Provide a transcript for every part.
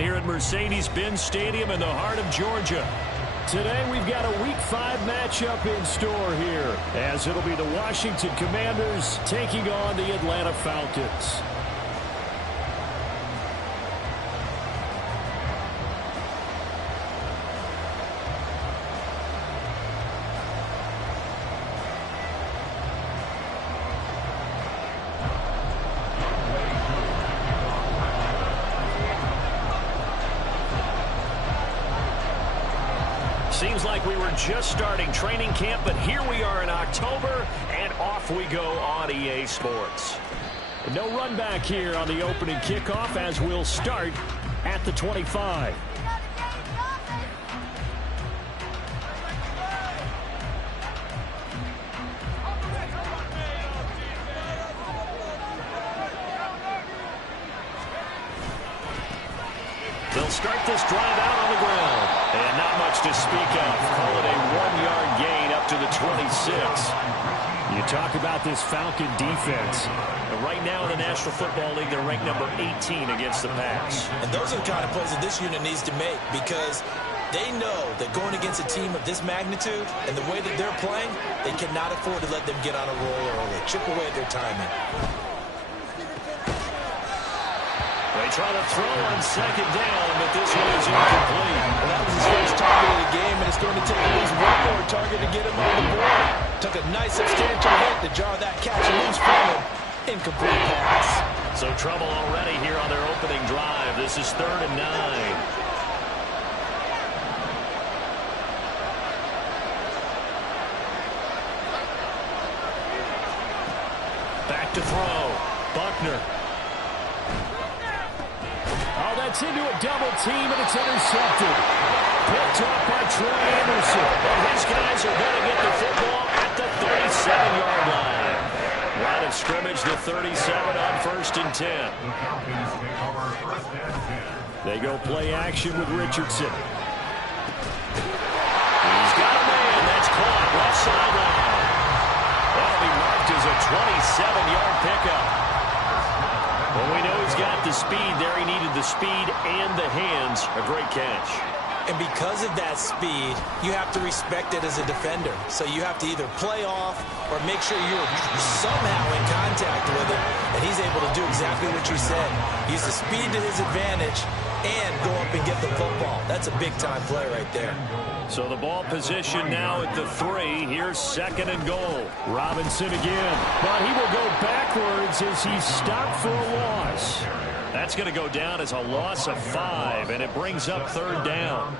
here at Mercedes-Benz Stadium in the heart of Georgia. Today we've got a Week 5 matchup in store here, as it'll be the Washington Commanders taking on the Atlanta Falcons. Seems like we were just starting training camp, but here we are in October, and off we go on EA Sports. No run back here on the opening kickoff as we'll start at the 25. They'll start this drive out on the ground. And not much to speak of. Call it a 1-yard gain up to the 26. You talk about this Falcon defense. Right now in the National Football League, they're ranked number 18 against the pass. And those are the kind of plays that this unit needs to make, because they know that going against a team of this magnitude and the way that they're playing, they cannot afford to let them get on a roll early, chip away at their timing. They try to throw on second down, but this one is incomplete. Well, that was his first target of the game, and it's going to take at least one more target to get him on the board. Took a nice substantial hit to jar that catch loose from him. Incomplete pass. So trouble already here on their opening drive. This is 3rd and 9. Back to throw. Buckner. Oh, that's into a double team, and it's intercepted. Picked off by Troy Anderson. And his guys are going to get the football at the 37-yard line. Line of scrimmage, the 37 on 1st and 10. They go play action with Richardson. He's got a man. That's caught. Left sideline. That'll be marked as a 27-yard pickup. Well, we know he's got the speed there. He needed the speed and the hands. A great catch. And because of that speed, you have to respect it as a defender. So you have to either play off or make sure you're somehow in contact with him. And he's able to do exactly what you said. Use the speed to his advantage and go up and get the football. That's a big-time play right there. So the ball position now at the 3. Here's 2nd and goal. Robinson again. But he will go backwards as he's stopped for a loss. That's going to go down as a loss of 5, and it brings up 3rd down.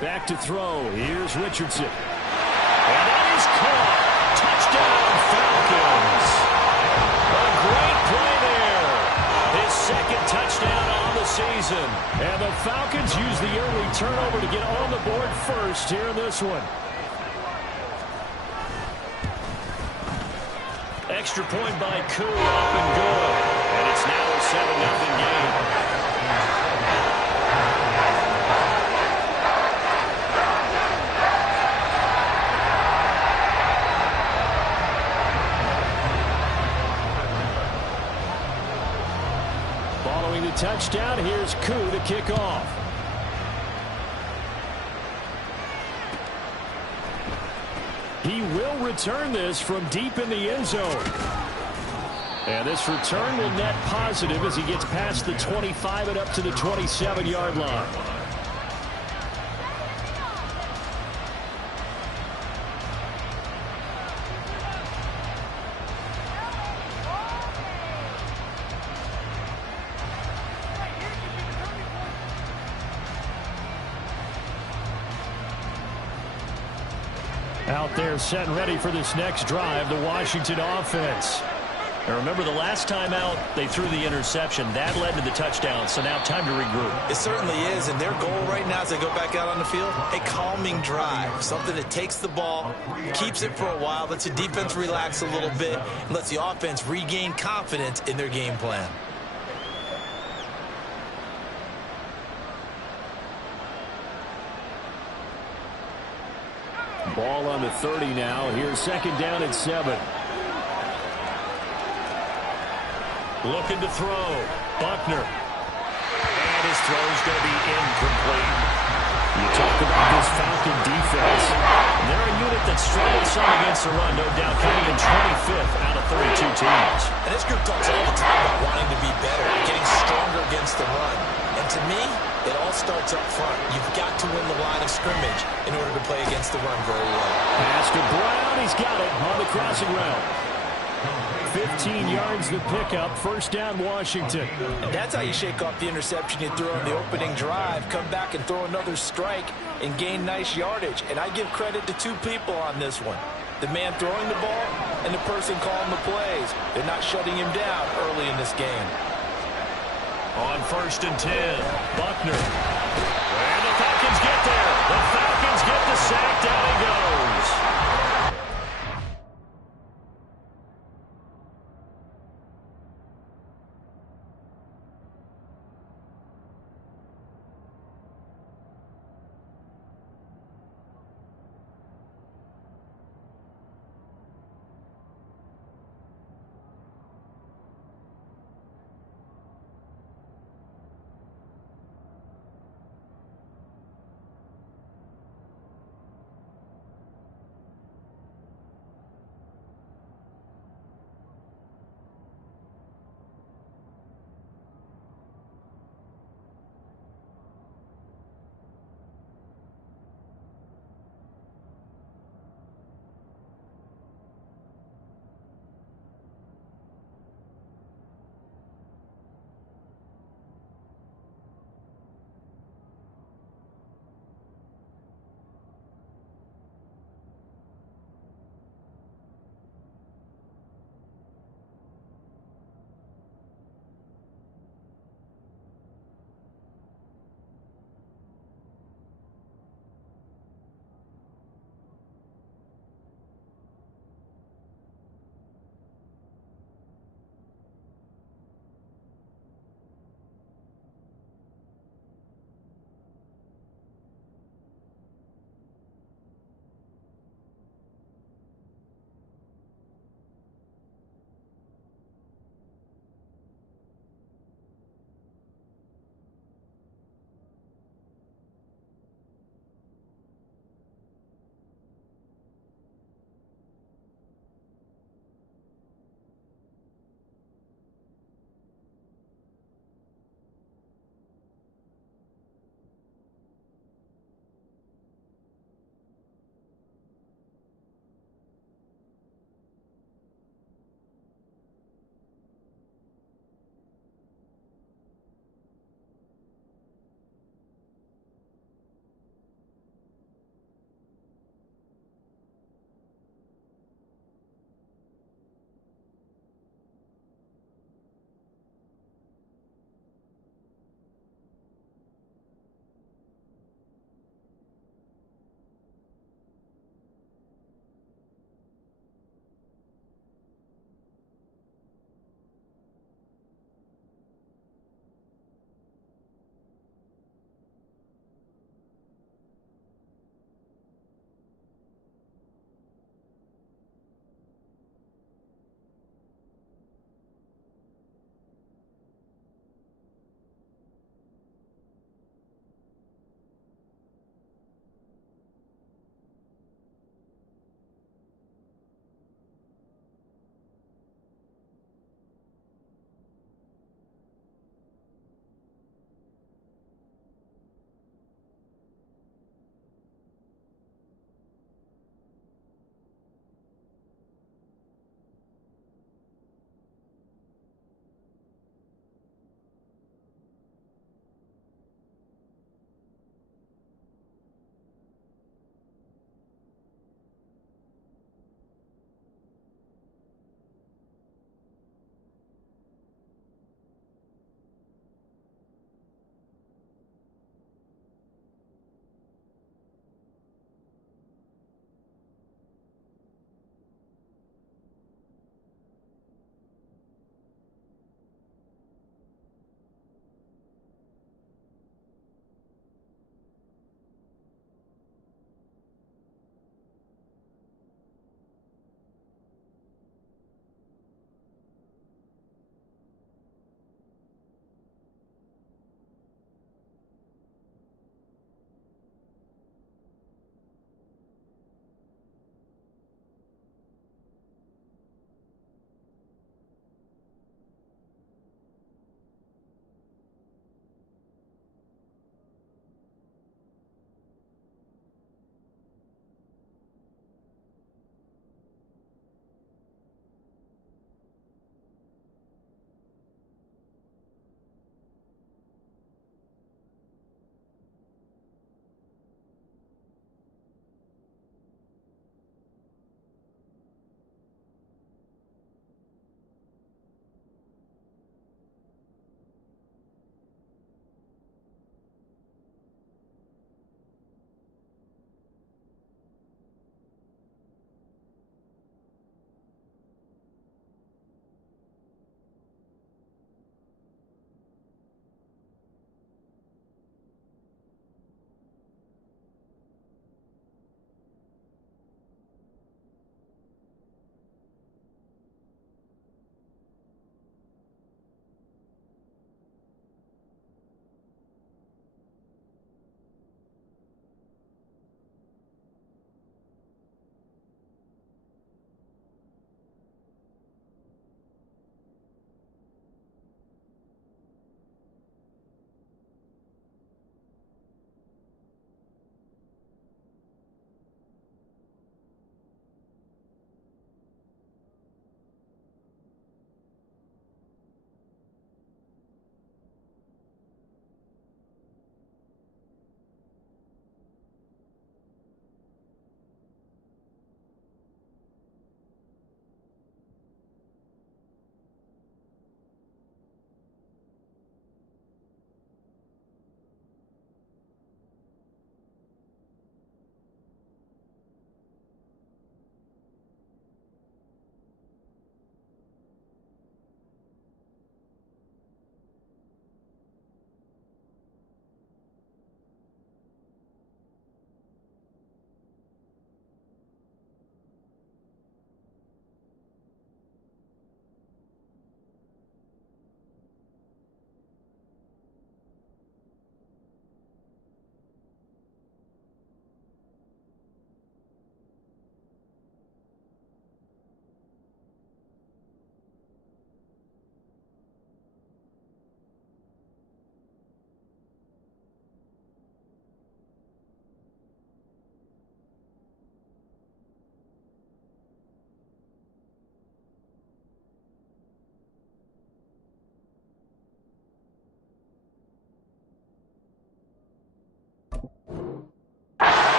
Back to throw. Here's Richardson. And that is caught. Touchdown, Falcons. A great play there. His 2nd touchdown on the season. And the Falcons use the early turnover to get on the board first here in this one. Extra point by Koo, up and good. And it's now a 7-0 game. Following the touchdown, here's Koo to kick off. He will return this from deep in the end zone. And this return will net positive as he gets past the 25 and up to the 27-yard line. Out there set and ready for this next drive, the Washington offense. Now remember, the last time out, they threw the interception. That led to the touchdown, so now time to regroup. It certainly is, and their goal right now as they go back out on the field, a calming drive, something that takes the ball, keeps it for a while, lets the defense relax a little bit, and lets the offense regain confidence in their game plan. Ball on the 30 now. Here's second down and 7. Looking to throw. Buckner. And his throw's going to be incomplete. You talk about this Falcon defense. They're a unit that struggled some against the run, no doubt, coming in 25th out of 32 teams. And this group talks all the time about wanting to be better, getting stronger against the run. And to me, it all starts up front. You've got to win the line of scrimmage in order to play against the run very well. Pass to Brown. He's got it on the crossing route. 15 yards the pickup. First down, Washington. And that's how you shake off the interception you threw on the opening drive. Come back and throw another strike and gain nice yardage. And I give credit to two people on this one. The man throwing the ball and the person calling the plays. They're not shutting him down early in this game. On first and 10, Buckner. And the Falcons get there. The Falcons get the sack. Down he goes.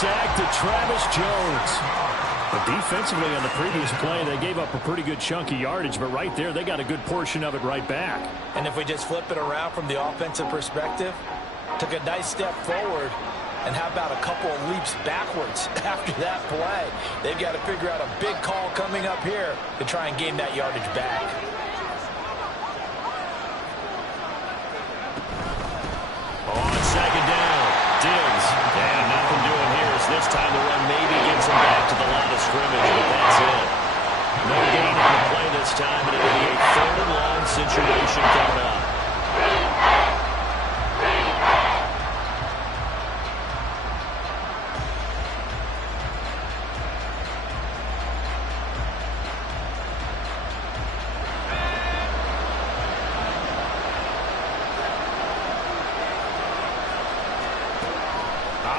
sack to Travis Jones. But defensively on the previous play, they gave up a pretty good chunk of yardage, but right there, they got a good portion of it right back. And if we just flip it around from the offensive perspective, took a nice step forward, and how about a couple of leaps backwards after that play? They've got to figure out a big call coming up here to try and gain that yardage back. On second down, Diggs. And nothing doing here as this time the run maybe gets him back to the line of scrimmage, but that's it. No gain on the play this time, and it'll be a third and long situation coming up.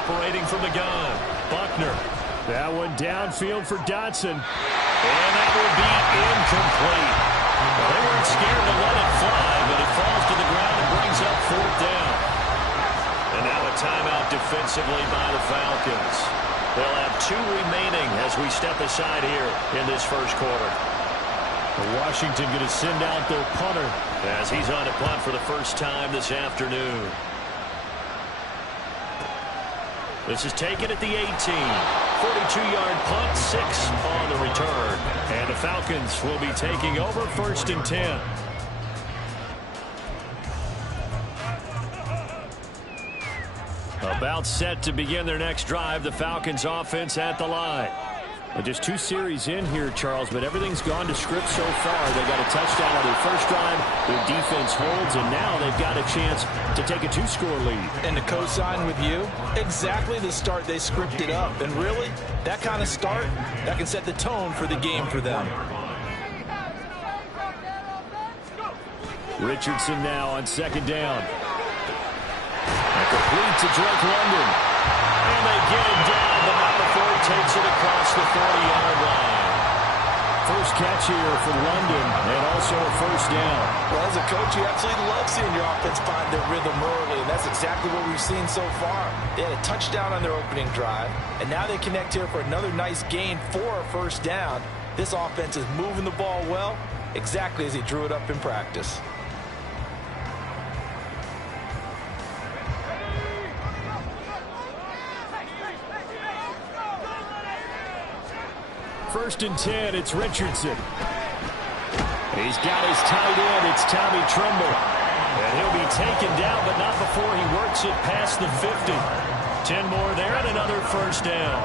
Operating from the gun, Buckner. That one downfield for Dotson. And that will be incomplete. Well, they weren't scared to let it fly, but it falls to the ground and brings up fourth down. And now a timeout defensively by the Falcons. They'll have 2 remaining as we step aside here in this first quarter. Washington going to send out their punter as he's on a punt for the first time this afternoon. This is taken at the 18. 42-yard punt, 6 on the return. And the Falcons will be taking over first and 10. About set to begin their next drive, the Falcons offense at the line. Well, just 2 series in here, Charles, but everything's gone to script so far. They got a touchdown on their first drive. Their defense holds, and now they've got a chance to take a 2-score lead. And to co-sign with you, exactly the start they scripted up. And really, that kind of start, that can set the tone for the game for them. Richardson now on second down. Complete to Drake London. And they get him down, but not before he takes it across the 40-yard line. First catch here for London, and also a first down. Well, as a coach, you absolutely love seeing your offense find their rhythm early, and that's exactly what we've seen so far. They had a touchdown on their opening drive, and now they connect here for another nice gain for a first down. This offense is moving the ball well, exactly as he drew it up in practice. First and 10, it's Richardson. He's got his tight end, it's Tommy Tremble. And he'll be taken down, but not before he works it past the 50. 10 more there and another first down.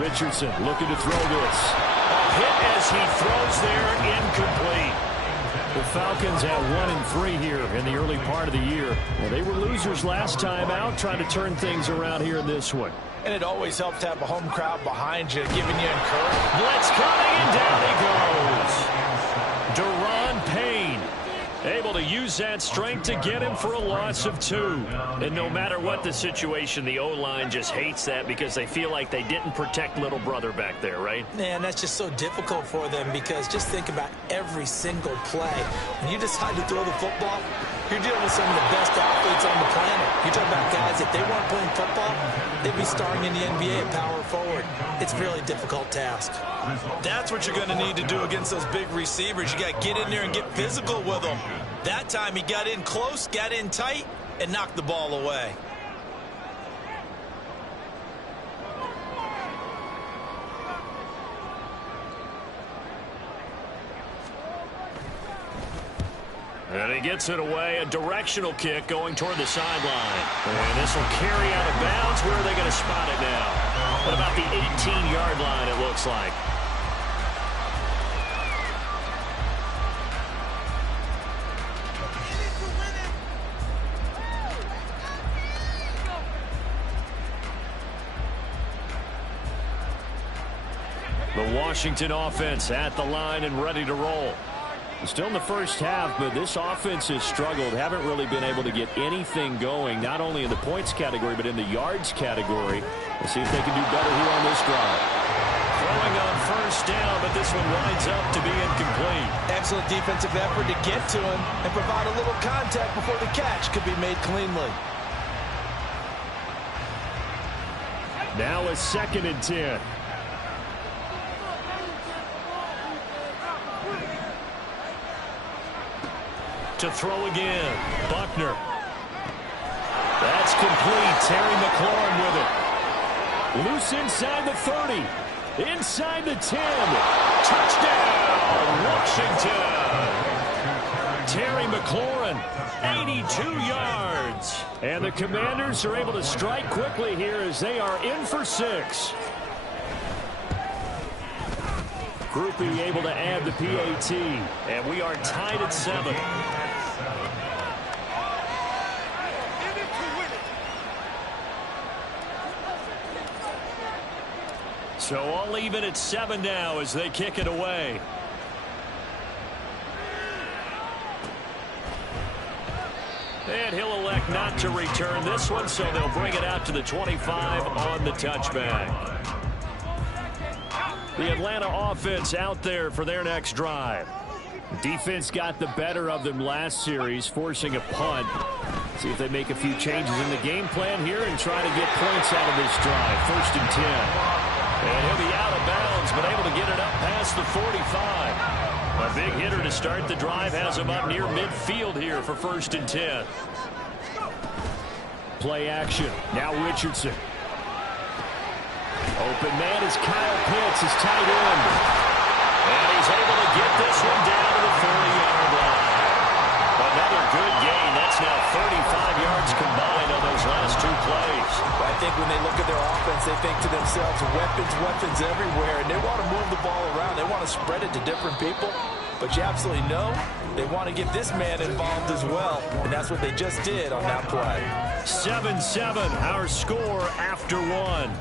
Richardson looking to throw this. A hit as he throws there, incomplete. The Falcons at 1-3 here in the early part of the year. Well, they were losers last time out, trying to turn things around here in this one. And it always helps to have a home crowd behind you, giving you encouragement. Blitz coming, and down he goes. Deron Payne able to use that strength to get him for a loss of 2. And no matter what the situation, the O-line just hates that because they feel like they didn't protect little brother back there, right? Man, that's just so difficult for them because just think about every single play. When you decide to throw the football, you're dealing with some of the best athletes on the planet. You're talking about guys, if they weren't playing football, they'd be starring in the NBA at power forward. It's a really difficult task. That's what you're going to need to do against those big receivers. You got to get in there and get physical with them. That time he got in close, got in tight, and knocked the ball away. And he gets it away, a directional kick going toward the sideline. And this will carry out of bounds. Where are they going to spot it now? At about the 18-yard line, it looks like. The Washington offense at the line and ready to roll. Still in the first half, but this offense has struggled. Haven't really been able to get anything going, not only in the points category, but in the yards category. We'll see if they can do better here on this drive. Throwing on first first down, but this one winds up to be incomplete. Excellent defensive effort to get to him and provide a little contact before the catch could be made cleanly. Now a 2nd and 10. To throw again, Buckner. That's complete. Terry McLaurin with it. Loose inside the 30. Inside the 10. Touchdown, Washington. Terry McLaurin, 82 yards. And the Commanders are able to strike quickly here as they are in for 6. Groupie able to add the PAT. And we are tied at 7. So all even at 7 now as they kick it away. And he'll elect not to return this one, so they'll bring it out to the 25 on the touchback. The Atlanta offense out there for their next drive. Defense got the better of them last series, forcing a punt. See if they make a few changes in the game plan here and try to get points out of this drive. 1st and 10. And he'll be out of bounds, but able to get it up past the 45. A big hitter to start the drive has him up near midfield here for 1st and 10. Play action. Now Richardson. Open man is Kyle Pitts, his tight end. And he's able to get this one down to the 40-yard line. Another good gain. That's now 35 yards combined on those last 2 plays. I think when they look at their offense, they think to themselves, weapons everywhere, and they want to move the ball around. They want to spread it to different people. But you absolutely know they want to get this man involved as well, and that's what they just did on that play. 7-7, our score after 1.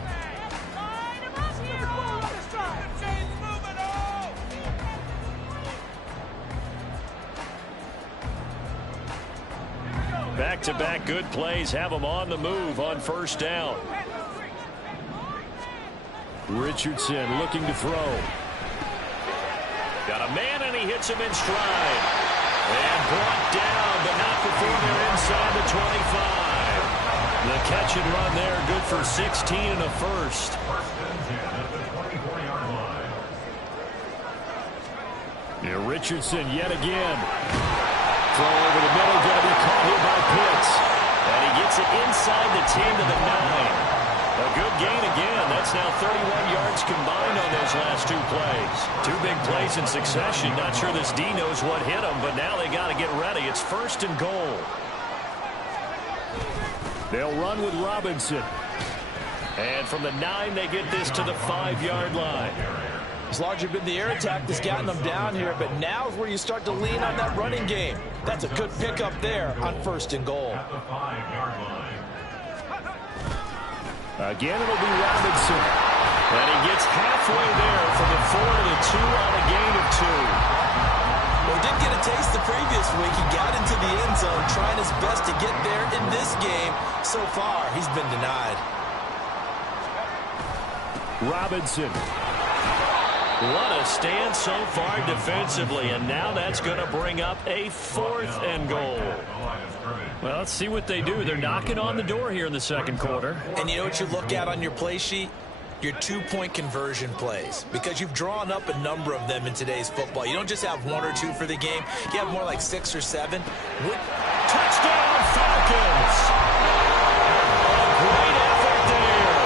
Back-to-back good plays have them on the move on 1st down. Richardson looking to throw. Got a man, and he hits him in stride. And brought down, but not before they're inside the 25. The catch and run there, good for 16 and a first. Here Richardson yet again. Throw over the middle, going to be caught here by Pitts. And he gets it inside the 10 to the 9. A good gain again. That's now 31 yards combined on those last 2 plays. 2 big plays in succession. Not sure this D knows what hit them, but now they got to get ready. It's 1st and goal. They'll run with Robinson. And from the 9, they get this to the 5-yard line. It's largely been the air attack that's gotten them down here, but now is where you start to lean on that running game. That's a good pickup there on 1st and goal. Again, it'll be Robinson. And he gets halfway there from the 4 to the 2 on a gain of 2. Well, he did get a taste the previous week. He got into the end zone trying his best to get there in this game. So far, he's been denied. Robinson. What a stand so far defensively, and now that's going to bring up a 4th and goal. Well, let's see what they do. They're knocking on the door here in the 2nd quarter. And you know what you look at on your play sheet? Your 2-point conversion plays, because you've drawn up a number of them in today's football. You don't just have 1 or 2 for the game. You have more like 6 or 7. Touchdown, Falcons! A great effort there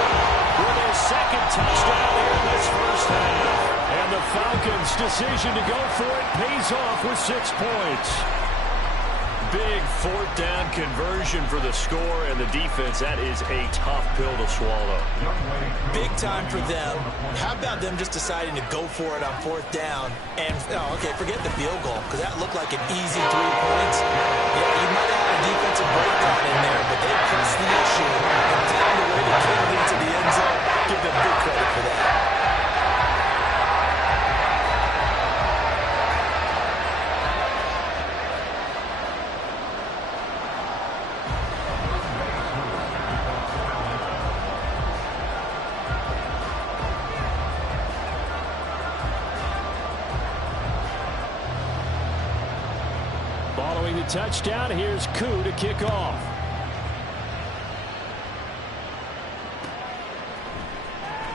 with their 2nd touchdown here in this first half. And the Falcons' decision to go for it pays off with 6 points. Big 4th down conversion for the score, and the defense, that is a tough pill to swallow. Big time for them. How about them just deciding to go for it on 4th down? And, oh, okay, forget the field goal, because that looked like an easy 3 points. Yeah, you might have had a defensive breakdown in there, but they pressed the issue and found a way to get it into the end zone. Give them big credit for that. Throwing the touchdown, here's Koo to kick off.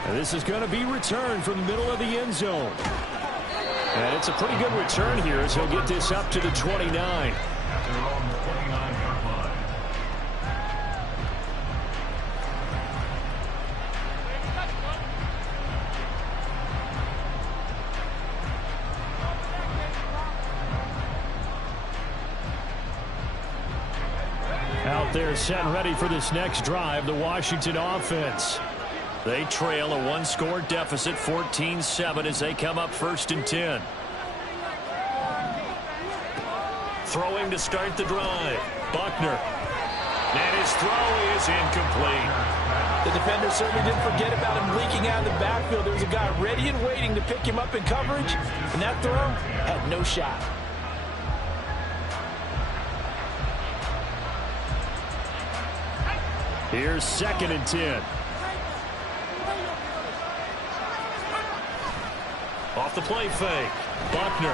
And this is going to be returned from the middle of the end zone. And it's a pretty good return here as he'll get this up to the 29. Out there set and ready for this next drive, the Washington offense. They trail a one-score deficit, 14-7, as they come up 1st and 10. Throwing to start the drive, Buckner. And his throw is incomplete. The defender certainly didn't forget about him leaking out of the backfield. There was a guy ready and waiting to pick him up in coverage, and that throw had no shot. Here's 2nd and 10. Off the play fake, Buckner.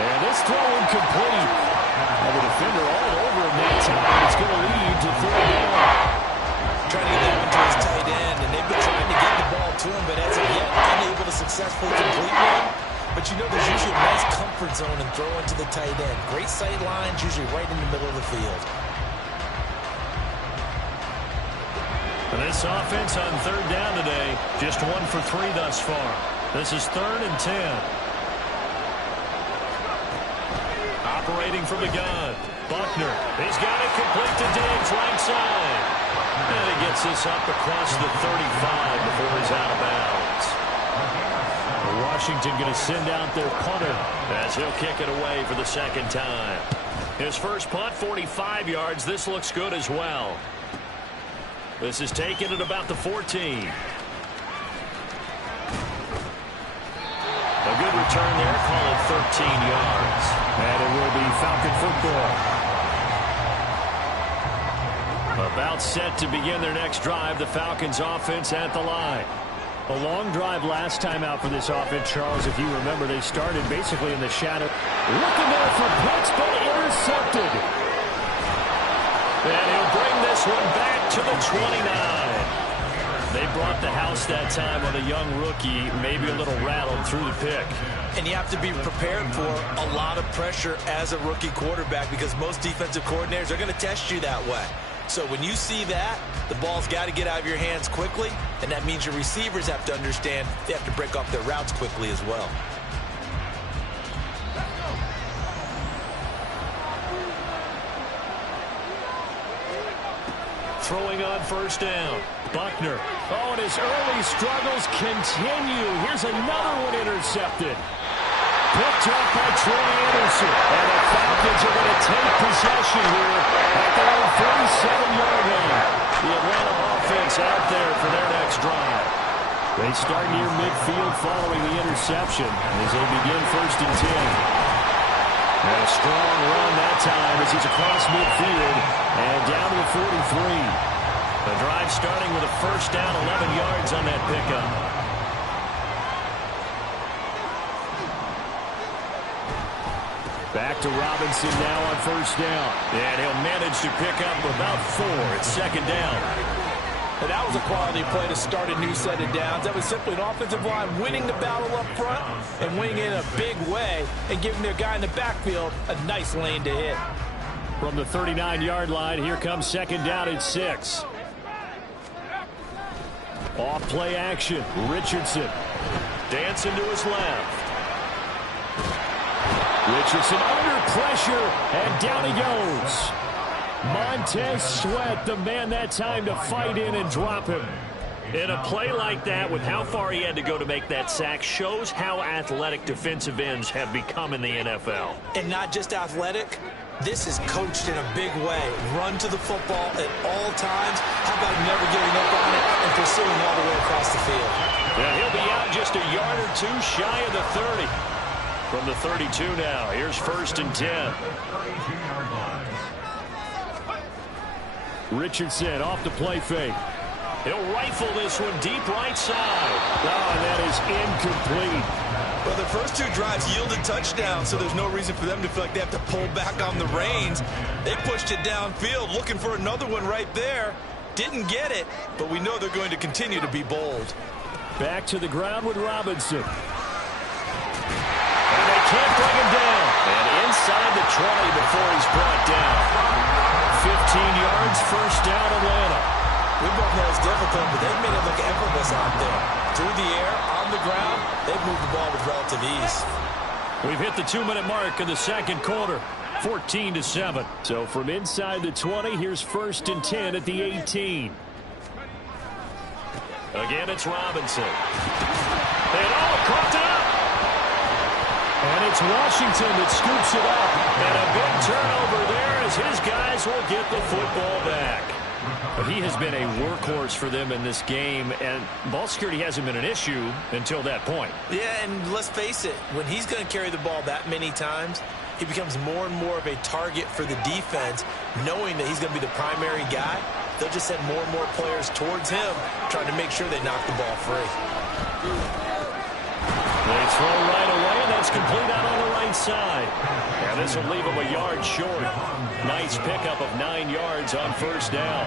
And this throw incomplete. And the defender all over him that time. It's going to lead to 3rd down. Trying to get that one to his tight end, and they've been trying to get the ball to him, but as of yet, unable to successfully complete one. But you know there's usually a nice comfort zone in throwing to the tight end. Great sight lines, usually right in the middle of the field. This offense on 3rd down today, just 1 for 3 thus far. This is 3rd and 10. Operating from the gun, Buckner. He's got it complete to Diggs, right side. And he gets this up across the 35 before he's out of bounds. Washington going to send out their punter as he'll kick it away for the 2nd time. His first punt, 45 yards. This looks good as well. This is taken at about the 14. A good return there, call it 13 yards. And it will be Falcon football. About set to begin their next drive, the Falcons offense at the line. A long drive last time out for this offense, Charles. If you remember, they started basically in the shadow. Looking there for Pitts, but intercepted. And he'll bring this one back to the 29. They brought the house that time on a young rookie, maybe a little rattled through the pick. And you have to be prepared for a lot of pressure as a rookie quarterback because most defensive coordinators are going to test you that way. So when you see that, the ball's got to get out of your hands quickly, and that means your receivers have to understand they have to break off their routes quickly as well. Throwing on 1st down, Buckner. Oh, and his early struggles continue. Here's another one intercepted. Picked up by Troy Anderson. And the Falcons are going to take possession here at their own 47-yard line. The Atlanta offense out there for their next drive. They start near midfield following the interception as they begin 1st and 10. And a strong run that time as he's across midfield and down to the 43. The drive starting with a 1st down, 11 yards on that pickup. Back to Robinson now on 1st down. And he'll manage to pick up about 4 at 2nd down. And that was a quality play to start a new set of downs. That was simply an offensive line winning the battle up front and winning it in a big way and giving their guy in the backfield a nice lane to hit. From the 39-yard line, here comes 2nd down at 6. Off play action, Richardson. Dancing to his left. Richardson under pressure, and down he goes. Montez Sweat, the man that time to fight in and drop him. In a play like that, with how far he had to go to make that sack, shows how athletic defensive ends have become in the NFL. And not just athletic, this is coached in a big way. Run to the football at all times. How about never giving up on it and pursuing all the way across the field? Yeah, he'll be out just a yard or 2 shy of the 30. From the 32 now, here's 1st and 10. Richardson off the play fake. He'll rifle this one deep right side. Oh, and that is incomplete. Well, the first two drives yielded touchdowns, so there's no reason for them to feel like they have to pull back on the reins. They pushed it downfield, looking for another one right there. Didn't get it, but we know they're going to continue to be bold. Back to the ground with Robinson. And they can't bring him down. And inside the 20 before he's brought down. 15 yards, first down, Atlanta. We both know it's difficult, but they've made it look effortless out there. Through the air, on the ground, they've moved the ball with relative ease. We've hit the 2-minute mark in the second quarter. 14-7. So from inside the 20, here's first and 10 at the 18. Again, it's Robinson. And coughed it up. And it's Washington that scoops it up. And a big turnover there as his guys will get the football back. But he has been a workhorse for them in this game, and ball security hasn't been an issue until that point. Yeah, and let's face it, when he's going to carry the ball that many times, he becomes more and more of a target for the defense, knowing that he's going to be the primary guy. They'll just send more and more players towards him, trying to make sure they knock the ball free. They throw right away, and that's complete out on the right side. And this will leave him a yard short. Nice pickup of 9 yards on first down.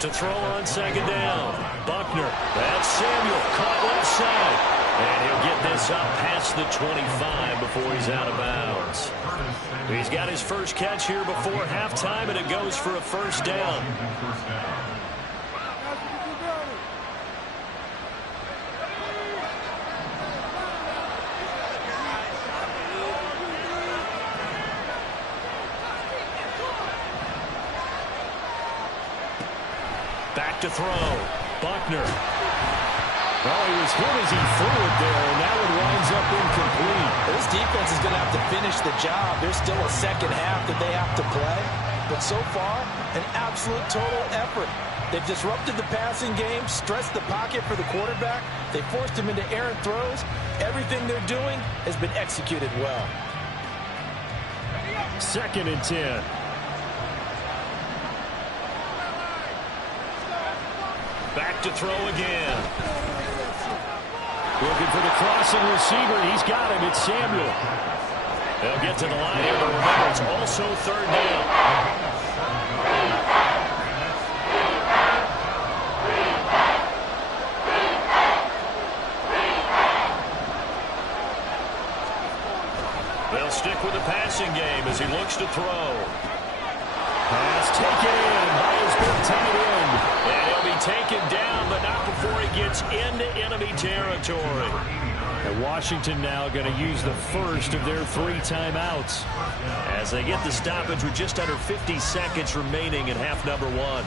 To throw on second down, Buckner. That's Samuel, caught left side. And he'll get this up past the 25 before he's out of bounds. He's got his first catch here before halftime, and it goes for a first down. Back to throw. Buckner. Well, he was hit as he threw it there, and that one winds up incomplete. This defense is going to have to finish the job. There's still a second half that they have to play. But so far, an absolute total effort. They've disrupted the passing game, stretched the pocket for the quarterback. They forced him into errant throws. Everything they're doing has been executed well. Second and 10. Back to throw again. Looking for the crossing receiver. He's got him. It's Samuel. They'll get to the line here, but remember, it's also third down. They'll stick with the passing game as he looks to throw. Pass taken in by his big tight end. And he'll be taken down, but not before he gets into enemy territory. And Washington now going to use the first of their 3 timeouts as they get the stoppage with just under 50 seconds remaining in half number 1.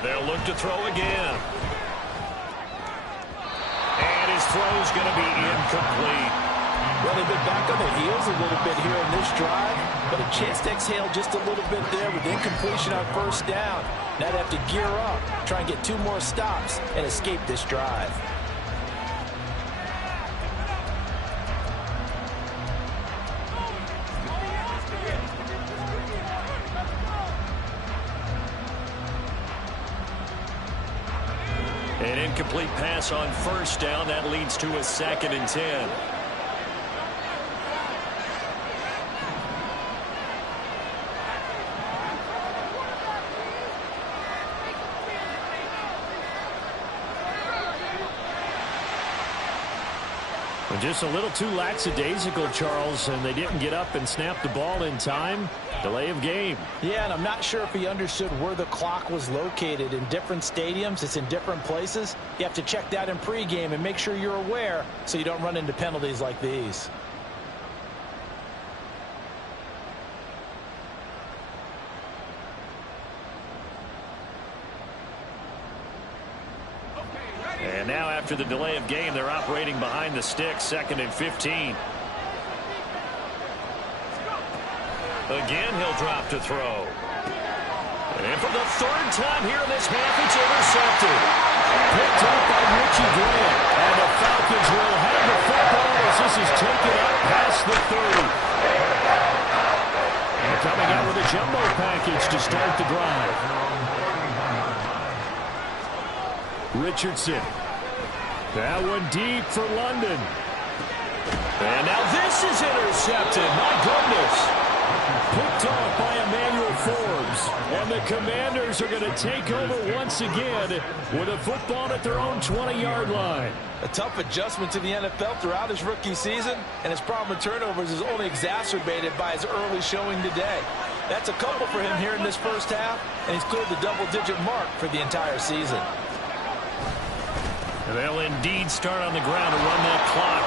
They'll look to throw again. And his throw's going to be incomplete. Well, they've been back on their heels a little bit here in this drive, but a chance to exhale just a little bit there with incompletion on first down. Now they have to gear up, try and get 2 more stops, and escape this drive. An incomplete pass on first down. That leads to a second and 10. Just a little too lackadaisical, Charles, and they didn't get up and snap the ball in time. Delay of game. Yeah, and I'm not sure if he understood where the clock was located. In different stadiums, it's in different places. You have to check that in pregame and make sure you're aware so you don't run into penalties like these. And now after the delay of game, they're operating behind the sticks, 2nd and 15. Again, he'll drop to throw. And for the 3rd time here in this half, it's intercepted. Picked up by Richie Grant. And the Falcons will have the football as this is taken up past the 30. They're coming out with a jumbo package to start the drive. Richardson. That one deep for London. And now this is intercepted. My goodness. Picked off by Emmanuel Forbes. And the Commanders are going to take over once again with a football at their own 20-yard line. A tough adjustment to the NFL throughout his rookie season, and his problem with turnovers is only exacerbated by his early showing today. That's a couple for him here in this first half, and he's cleared the double-digit mark for the entire season. They'll indeed start on the ground to run that clock.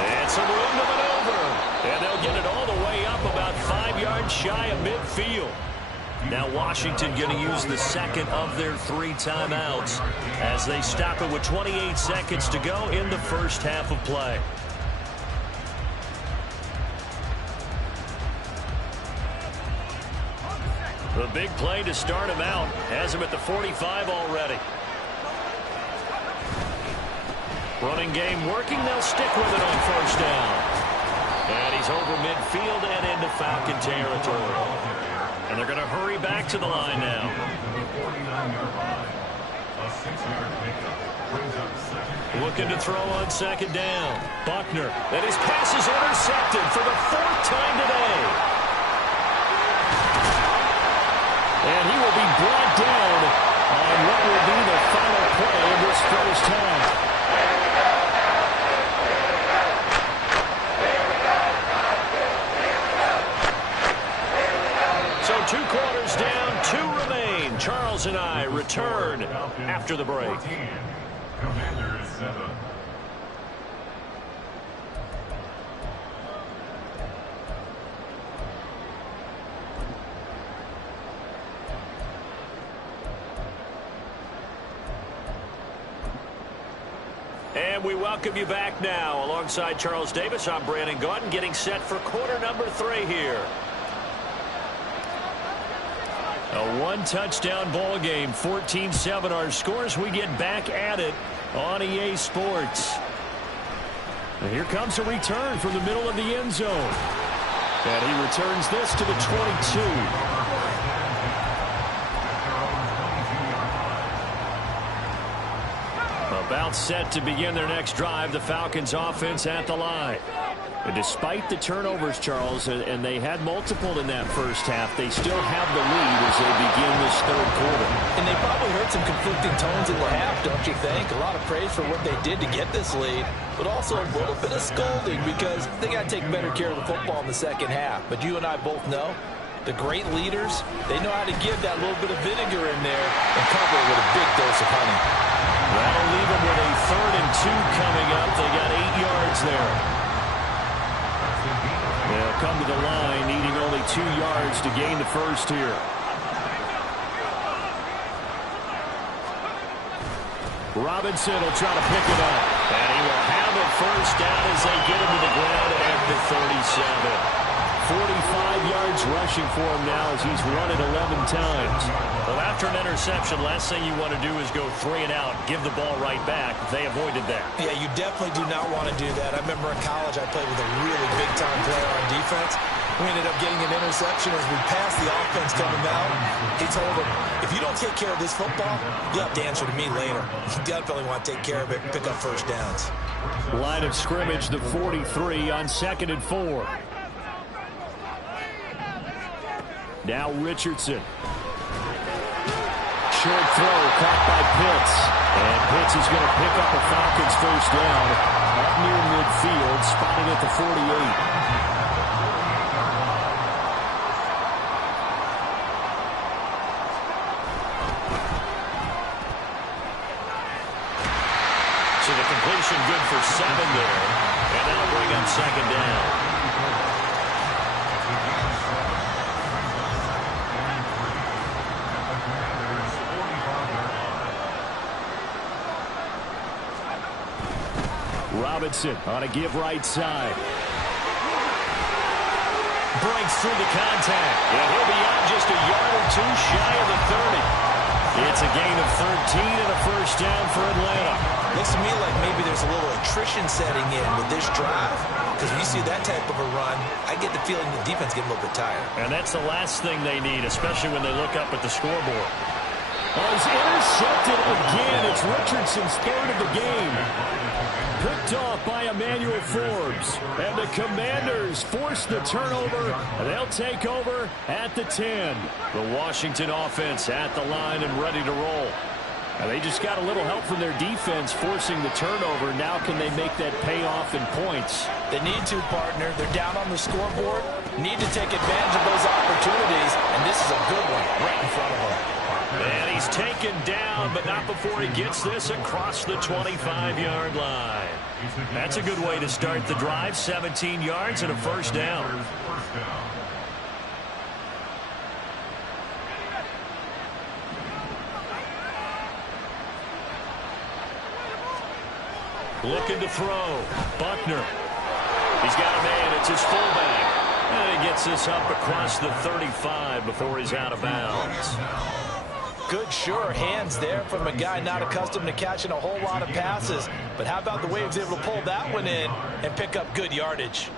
And some room to maneuver. And they'll get it all the way up about 5 yards shy of midfield. Now Washington going to use the second of their 3 timeouts as they stop it with 28 seconds to go in the first half of play. The big play to start him out has him at the 45 already. Running game working. They'll stick with it on first down. And he's over midfield and into Falcon territory. And they're going to hurry back to the line now. Looking to throw on second down. Buckner. And his pass is intercepted for the 4th time today. And he will be brought down on what will be the final play of this first half. So 2 quarters down, 2 remain. Charles and I return after the break. Commanders 7. And we welcome you back now. Alongside Charles Davis, I'm Brandon Gaudin, getting set for quarter number 3 here. A 1-touchdown ball game, 14-7 our scores. We get back at it on EA Sports. And here comes a return from the middle of the end zone. And he returns this to the 22. About set to begin their next drive, the Falcons offense at the line. And despite the turnovers, Charles, and they had multiple in that first half, they still have the lead as they begin this 3rd quarter. And they probably heard some conflicting tones in the half, don't you think? A lot of praise for what they did to get this lead, but also a little bit of scolding because they got to take better care of the football in the second half. But you and I both know the great leaders, they know how to give that little bit of vinegar in there and cover it with a big dose of honey. That'll leave them with a 3rd and 2 coming up. They got 8 yards there. They'll come to the line, needing only 2 yards to gain the first here. Robinson will try to pick it up. And he will have it first down as they get him to the ground at the 37. 45 yards rushing for him now as he's run it 11 times. Well, after an interception, last thing you want to do is go 3 and out, give the ball right back. They avoided that. Yeah, you definitely do not want to do that. I remember in college I played with a really big-time player on defense. We ended up getting an interception as we passed the offense coming out. He told him, if you don't take care of this football, you'll have to answer to me later. You definitely want to take care of it and pick up first downs. Line of scrimmage, the 43 on 2nd and 4. Now Richardson. Short throw caught by Pitts. And Pitts is going to pick up a Falcons first down up near midfield, spotted at the 48. So the completion good for 7 there. And that'll bring up second down. Robinson on a give right side. Breaks through the contact. And he'll be out just a yard or 2 shy of the 30. It's a gain of 13 and a first down for Atlanta. Looks to me like maybe there's a little attrition setting in with this drive. Because when you see that type of a run, I get the feeling the defense getting a little bit tired. And that's the last thing they need, especially when they look up at the scoreboard. Oh, he's intercepted again. It's Richardson's third of the game. Picked off by Emmanuel Forbes. And the Commanders force the turnover. They'll take over at the 10. The Washington offense at the line and ready to roll. Now they just got a little help from their defense forcing the turnover. Now can they make that pay off in points? They need to, partner. They're down on the scoreboard. Need to take advantage of those opportunities. And this is a good one right in front of them. And he's taken down, but not before he gets this across the 25-yard line. That's a good way to start the drive. 17 yards and a first down. Looking to throw. Buckner. He's got a man. It's his fullback. And he gets this up across the 35 before he's out of bounds. Good, sure hands there from a guy not accustomed to catching a whole lot of passes. But how about the way he was able to pull that one in and pick up good yardage?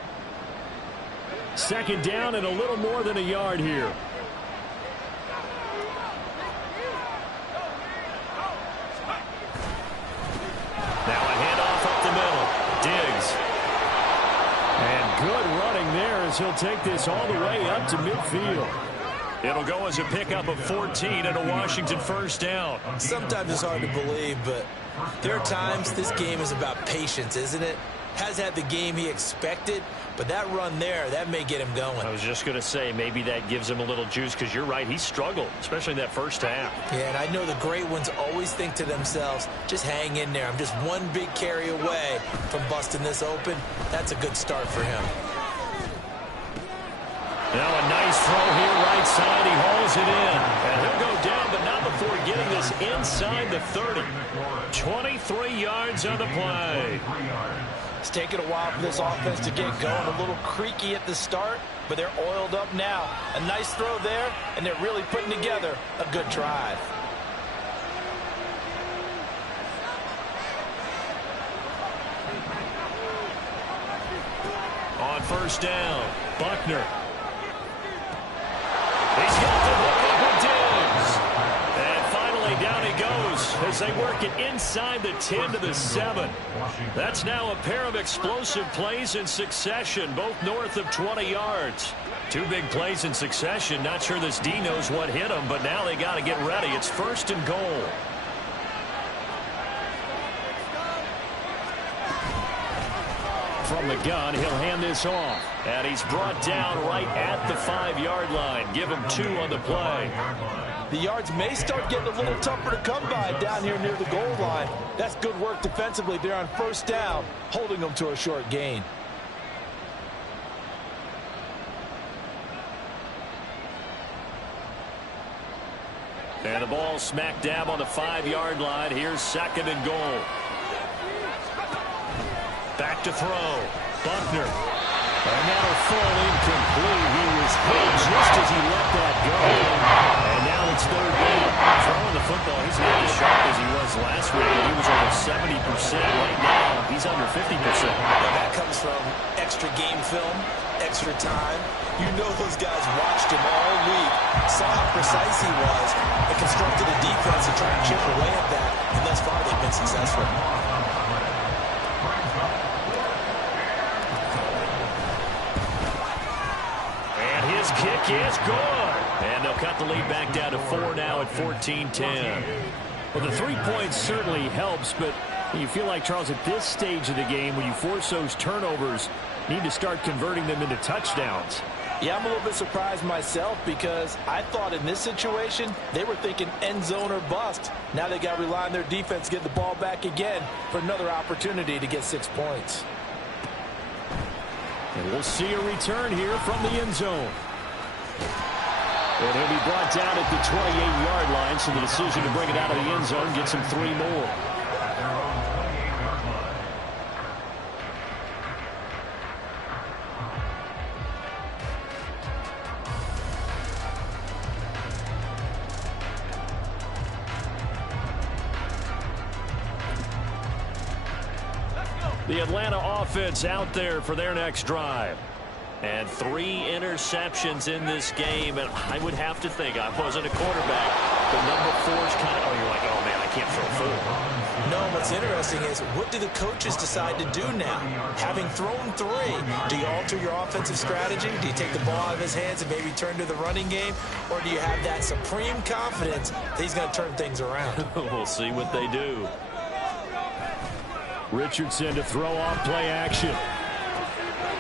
Second down and a little more than a yard here. Now a handoff up the middle. Diggs. And good running there as he'll take this all the way up to midfield. It'll go as a pickup of 14 and a Washington first down. Sometimes it's hard to believe, but there are times this game is about patience, isn't it? Has had the game he expected, but that run there, that may get him going. I was just going to say, maybe that gives him a little juice, because you're right, he struggled, especially in that first half. Yeah, and I know the great ones always think to themselves, just hang in there. I'm just one big carry away from busting this open. That's a good start for him. Now a nice throw here right side. He hauls it in. And he'll go down, but not before getting this inside the 30. 23 yards on the play. It's taken a while for this offense to get going. A little creaky at the start, but they're oiled up now. A nice throw there, and they're really putting together a good drive. On first down, Buckner. He's got the hook up with Diggs. And finally down he goes as they work it inside the 10 to the 7. That's now a pair of explosive plays in succession, both north of 20 yards. Two big plays in succession. Not sure this D knows what hit him, but now they got to get ready. It's first and goal. From the gun, he'll hand this off. And he's brought down right at the 5-yard line. Give him 2 on the play. The yards may start getting a little tougher to come by down here near the goal line. That's good work defensively there on first down, holding them to a short gain. And the ball smack dab on the 5-yard line. Here's second and goal. Back to throw. Buckner. And that'll fall incomplete. He was hit just as he let that go. And now it's third down. Throwing the football, he's not as sharp as he was last week. He was over 70%. Right now, he's under 50%. Well, that comes from extra game film, extra time. You know those guys watched him all week, saw how precise he was, and constructed a defense to try and chip away at that. And thus far, they've been successful. His kick is good. And they'll cut the lead back down to 4 now at 14-10. Well, the 3 points certainly helps, but you feel like, Charles, at this stage of the game, when you force those turnovers, you need to start converting them into touchdowns. Yeah, I'm a little bit surprised myself because I thought in this situation, they were thinking end zone or bust. Now they got to rely on their defense to get the ball back again for another opportunity to get 6 points. And we'll see a return here from the end zone. And he'll be brought down at the 28-yard line, so the decision to bring it out of the end zone gets him 3 more. The Atlanta offense out there for their next drive. And 3 interceptions in this game, and I would have to think, I wasn't a quarterback, but number 4 is kind of, oh, you're like, oh, man, I can't throw 4. No, what's interesting is, what do the coaches decide to do now? Having thrown 3, do you alter your offensive strategy? Do you take the ball out of his hands and maybe turn to the running game? Or do you have that supreme confidence that he's going to turn things around? We'll see what they do. Richardson to throw off play action.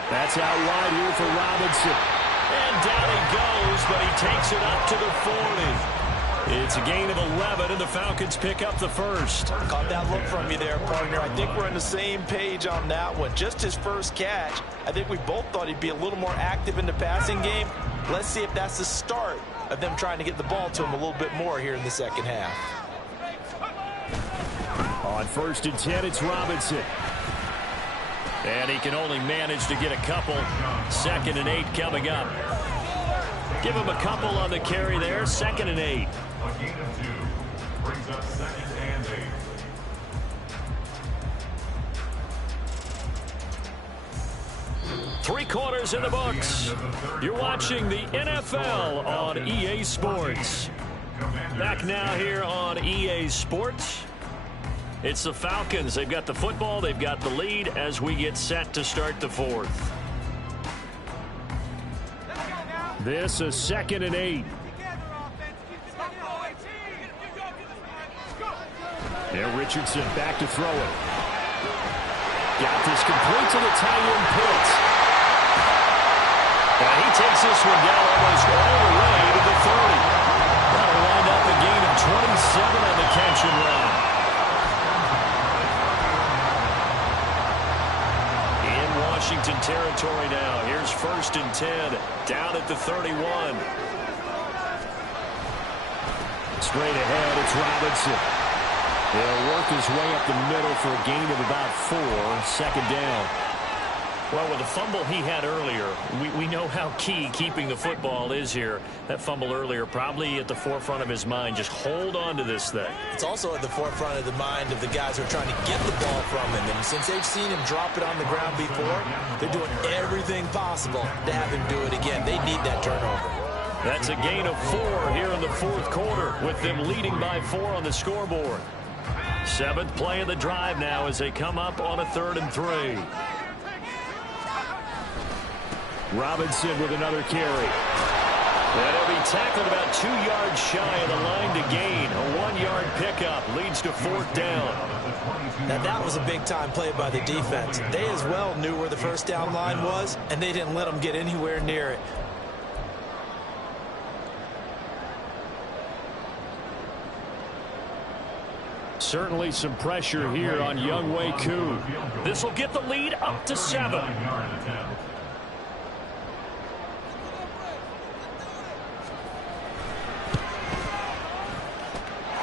That's out wide here for Robinson. And down he goes, but he takes it up to the 40. It's a gain of 11, and the Falcons pick up the first. Caught that look from you there, partner. I think we're on the same page on that one. Just his first catch. I think we both thought he'd be a little more active in the passing game. Let's see if that's the start of them trying to get the ball to him a little bit more here in the second half. On 1st and 10, it's Robinson. And he can only manage to get a couple. 2nd and 8 coming up. Give him a couple on the carry there. 2nd and 8. A gain of 2 brings up 2nd and 8. Three quarters in the books. You're watching the NFL on EA Sports. Back now here on EA Sports. It's the Falcons. They've got the football. They've got the lead as we get set to start the 4th. This is 2nd and 8. And Richardson back to throw it. Got this complete to the tight end Pitts. And he takes this one down almost all the way to the 30. That'll wind up a gain of 27 on the catch and run. Washington territory now. Here's 1st and 10. Down at the 31. Straight ahead, it's Robinson. He'll work his way up the middle for a gain of about 4. 2nd down. Well, with the fumble he had earlier, we know how key keeping the football is here. That fumble earlier probably at the forefront of his mind. Just hold on to this thing. It's also at the forefront of the mind of the guys who are trying to get the ball from him. And since they've seen him drop it on the ground before, they're doing everything possible to have him do it again. They need that turnover. That's a gain of 4 here in the 4th quarter, with them leading by 4 on the scoreboard. 7th play of the drive now as they come up on a 3rd and 3. Robinson with another carry. And he'll be tackled about 2 yards shy of the line to gain. A 1-yard pickup leads to 4th down. Now that was a big-time play by the defense. They as well knew where the first down line was, and they didn't let them get anywhere near it. Certainly some pressure here on Younghoe Koo. This will get the lead up to 7.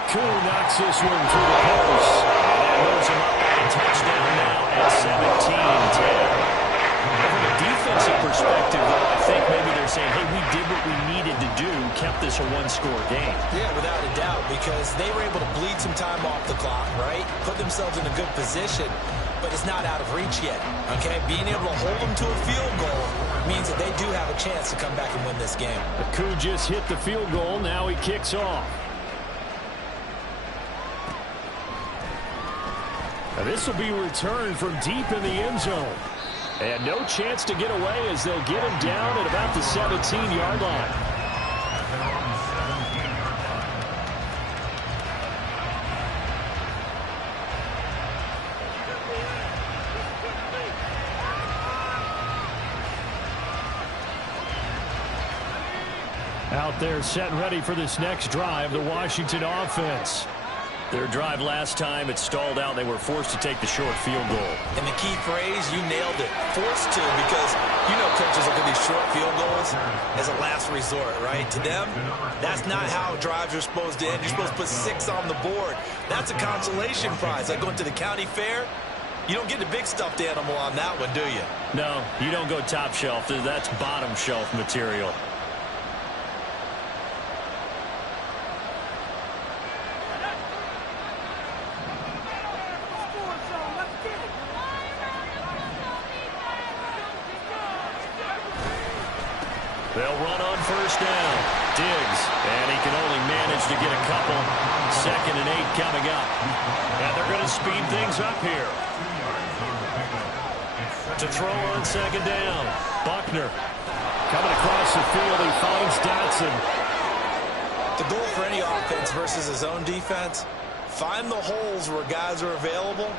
Koo knocks this one through the post. And that moves him up by a touchdown now at 17-10. From a defensive perspective, though, I think maybe they're saying, hey, we did what we needed to do, kept this a 1-score game. Yeah, without a doubt, because they were able to bleed some time off the clock, right? Put themselves in a good position, but it's not out of reach yet, okay? Being able to hold them to a field goal means that they do have a chance to come back and win this game. Koo just hit the field goal. Now he kicks off. Now this will be returned from deep in the end zone. And no chance to get away as they'll get him down at about the 17-yard line. Out there set and ready for this next drive, the Washington offense. Their drive last time, it stalled out. They were forced to take the short field goal. And the key phrase, you nailed it. Forced to, because you know coaches look at these short field goals as a last resort, right? To them, that's not how drives are supposed to end. You're supposed to put 6 on the board. That's a consolation prize. Like going to the county fair, you don't get the big stuffed animal on that one, do you? No, you don't go top shelf. That's bottom shelf material. They'll run on first down. Diggs, and he can only manage to get a couple. 2nd and 8 coming up. And they're going to speed things up here. To throw on 2nd down. Buckner coming across the field. He finds Dotson. The goal for any offense versus his own defense, find the holes where guys are available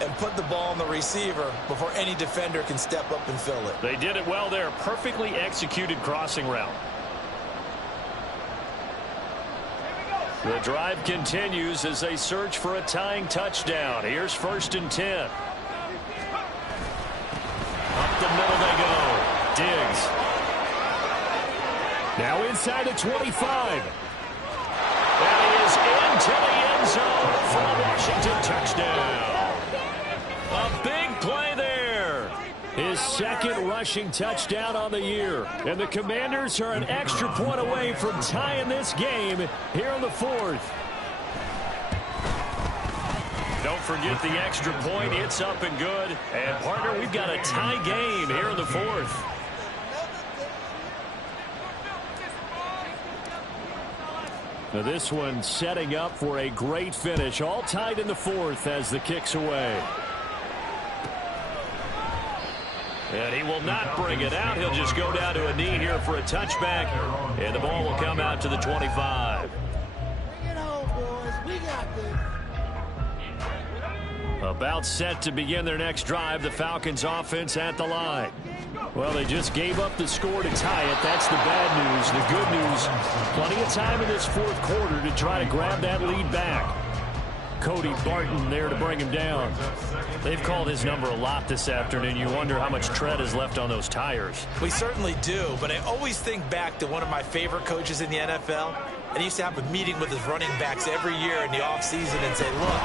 and put the ball on the receiver before any defender can step up and fill it. They did it well there. Perfectly executed crossing route. The drive continues as they search for a tying touchdown. Here's 1st and 10. Up the middle they go. Diggs. Now inside the 25. And he is into the end zone for a Washington touchdown. A big play there. His 2nd rushing touchdown on the year. And the Commanders are an extra point away from tying this game here in the 4th. Don't forget the extra point. It's up and good. And, partner, we've got a tie game here in the 4th. Now this one setting up for a great finish. All tied in the 4th as the kick's away. And he will not bring it out. He'll just go down to a knee here for a touchback. And the ball will come out to the 25. Bring it home, boys. We got this. About set to begin their next drive. The Falcons offense at the line. Well, they just gave up the score to tie it. That's the bad news. The good news, plenty of time in this 4th quarter to try to grab that lead back. Cody Barton there to bring him down. They've called his number a lot this afternoon. You wonder how much tread is left on those tires. We certainly do, but I always think back to one of my favorite coaches in the NFL. And he used to have a meeting with his running backs every year in the offseason and say, look,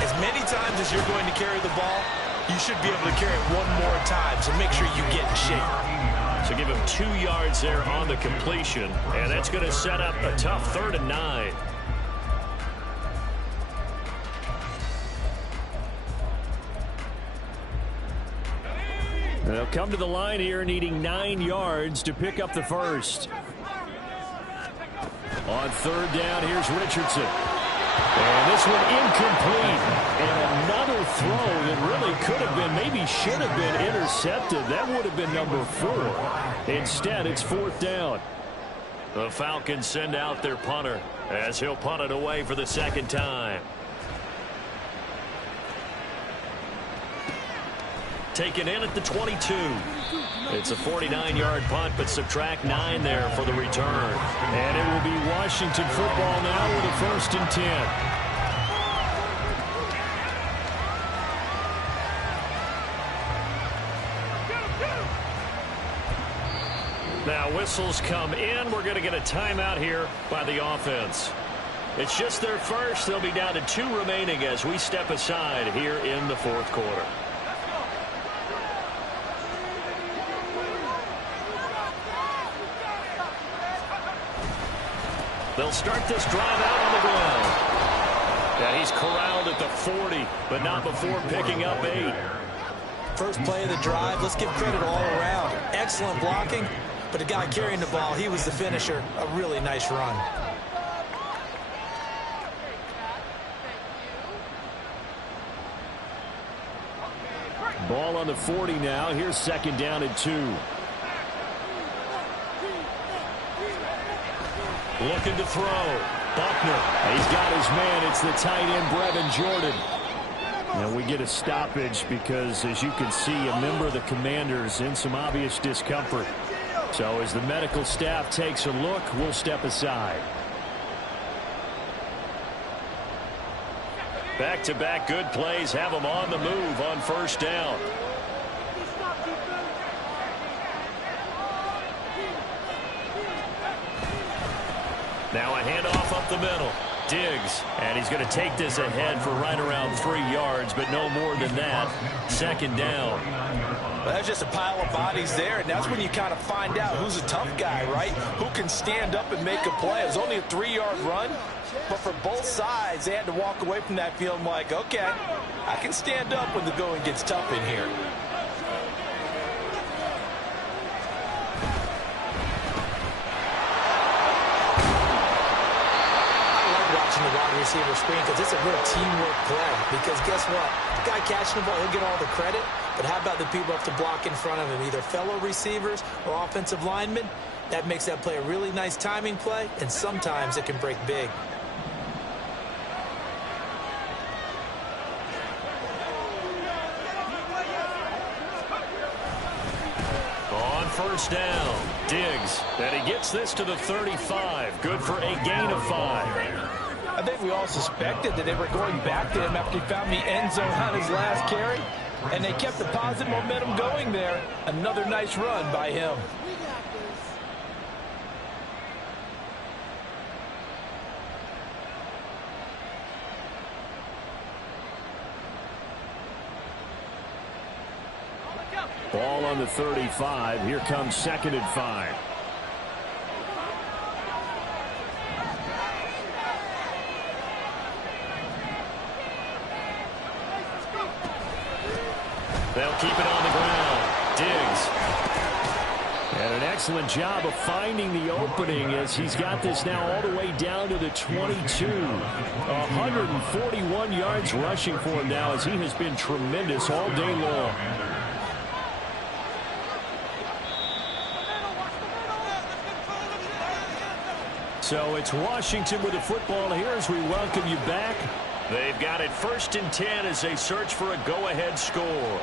as many times as you're going to carry the ball, you should be able to carry it one more time, so make sure you get in shape. So give him 2 yards there on the completion, and that's going to set up a tough 3rd and 9. They'll come to the line here needing 9 yards to pick up the first. On 3rd down, here's Richardson. And this one incomplete. And another throw that really could have been, maybe should have been intercepted. That would have been number 4. Instead, it's 4th down. The Falcons send out their punter as he'll punt it away for the 2nd time. Taken in at the 22. It's a 49-yard punt, but subtract 9 there for the return. And it will be Washington football now with a 1st and 10. Now whistles come in. We're going to get a timeout here by the offense. It's just their first. They'll be down to 2 remaining as we step aside here in the 4th quarter. They'll start this drive out on the ground. And he's corralled at the 40, but not before picking up 8. First play of the drive, let's give credit all around. Excellent blocking, but the guy carrying the ball, he was the finisher. A really nice run. Ball on the 40 now. Here's 2nd down and 2. Looking to throw. Buckner. He's got his man. It's the tight end, Brevin Jordan. And we get a stoppage because, as you can see, a member of the Commanders in some obvious discomfort. So as the medical staff takes a look, we'll step aside. Back-to-back good plays have them on the move on 1st down. Now a handoff up the middle. Diggs, and he's going to take this ahead for right around 3 yards, but no more than that. 2nd down. Well, that's just a pile of bodies there, and that's when you kind of find out who's a tough guy, right? Who can stand up and make a play. It was only a 3-yard run, but for both sides, they had to walk away from that feeling like, okay, I can stand up when the going gets tough in here. receiver screen because it's a real teamwork play. Because guess what? The guy catching the ball, he'll get all the credit. But how about the people who have to block in front of him, either fellow receivers or offensive linemen? That makes that play a really nice timing play, and sometimes it can break big. On first down, Diggs, and he gets this to the 35. Good for a gain of 5. I think we all suspected that they were going back to him after he found the end zone on his last carry, and they kept the positive momentum going there. Another nice run by him. Ball on the 35. Here comes 2nd and 5. They'll keep it on the ground. Diggs. And an excellent job of finding the opening as he's got this now all the way down to the 22. 141 yards rushing for him now as he has been tremendous all day long. So it's Washington with the football here as we welcome you back. They've got it 1st and 10 as they search for a go-ahead score.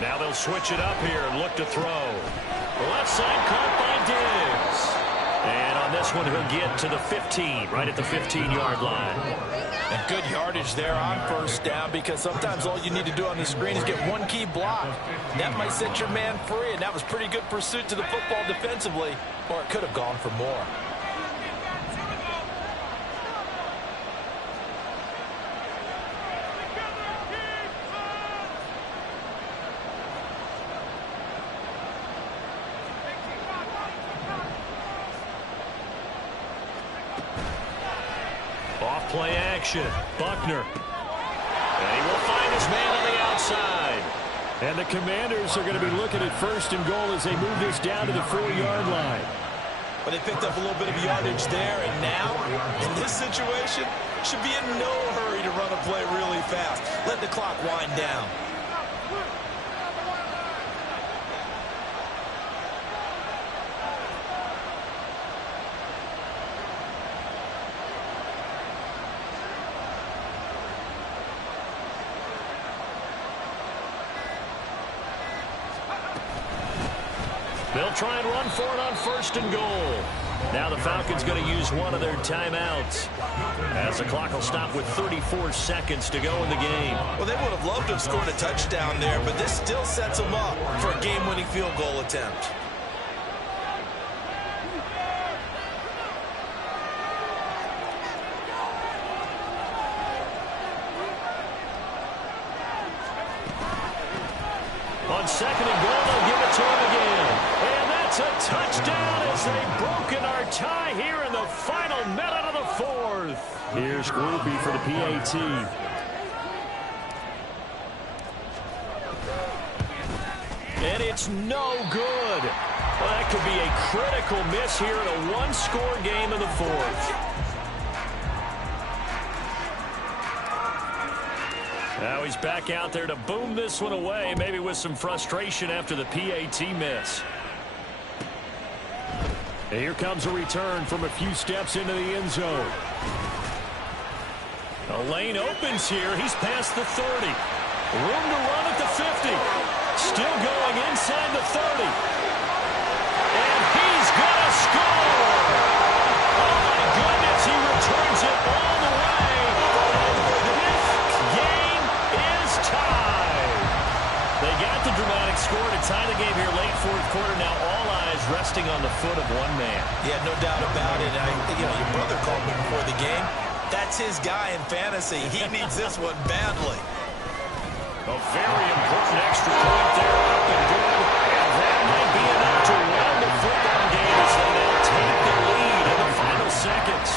Now they'll switch it up here and look to throw. Left side caught by Diggs. And on this one, he'll get to the 15, right at the 15-yard line. And good yardage there on first down, because sometimes all you need to do on the screen is get one key block. That might set your man free, and that was pretty good pursuit to the football defensively, or it could have gone for more. Play action. Buckner. And he will find his man on the outside. And the Commanders are going to be looking at 1st and goal as they move this down to the 4-yard line. But they picked up a little bit of yardage there, and now, in this situation, should be in no hurry to run a play really fast. Let the clock wind down. They'll try and run for it on 1st and goal. Now the Falcons going to use one of their timeouts as the clock will stop with 34 seconds to go in the game. Well, they would have loved to have scored a touchdown there, but this still sets them up for a game-winning field goal attempt. On 2nd and goal, they'll give it to him again. And that's a touchdown as they've broken our tie here in the final minute of the 4th. Here's Groupie for the PAT. And it's no good. Well, that could be a critical miss here in a one-score game in the 4th. Now he's back out there to boom this one away, maybe with some frustration after the PAT miss. And here comes a return from a few steps into the end zone. A lane opens here. He's past the 30. Room to run at the 50. Still going inside the 30. And he's going to score! Oh, my goodness, he returns it all the way. They got the dramatic score to tie the game here late 4th quarter. Now all eyes resting on the foot of one man. Yeah, no doubt about it. Your brother called me before the game. That's his guy in fantasy. He needs this one badly. A very important extra point there, up and good. And that might be enough to win the football game as they now take the lead in the final seconds.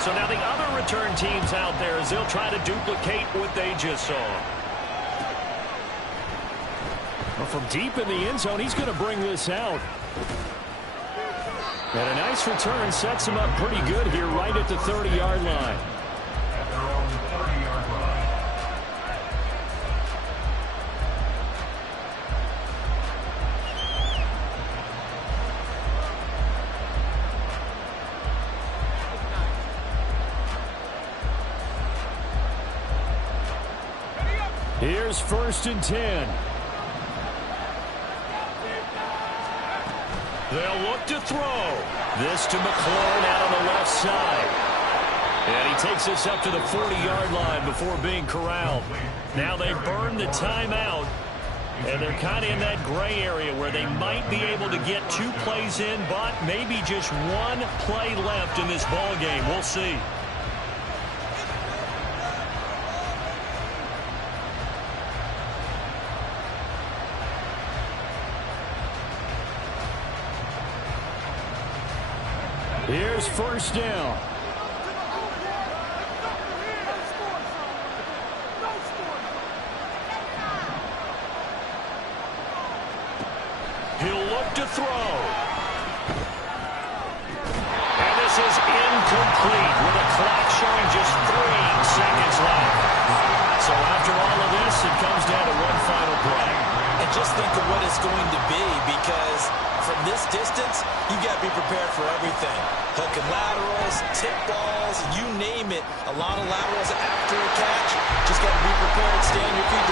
So now the other return teams out there as they'll try to duplicate what they just saw. Well, from deep in the end zone, he's going to bring this out. And a nice return sets him up pretty good here right at the 30-yard line. At their own 30-yard line. Here's 1st and 10. They'll look to throw. This to McLaurin out on the left side. And he takes us up to the 40-yard line before being corralled. Now they burn the timeout. And they're kind of in that gray area where they might be able to get 2 plays in, but maybe just 1 play left in this ball game. We'll see. Here's 1st down. He'll look to throw. And this is incomplete with a clock showing just 3 seconds left. So after all of this, it comes down to 1 final play. And just think of what it's going to be, because from this distance, you got to be prepared for everything. Hook and laterals, tip balls, you name it. A lot of laterals after a catch. Just got to be prepared, stay on your feet,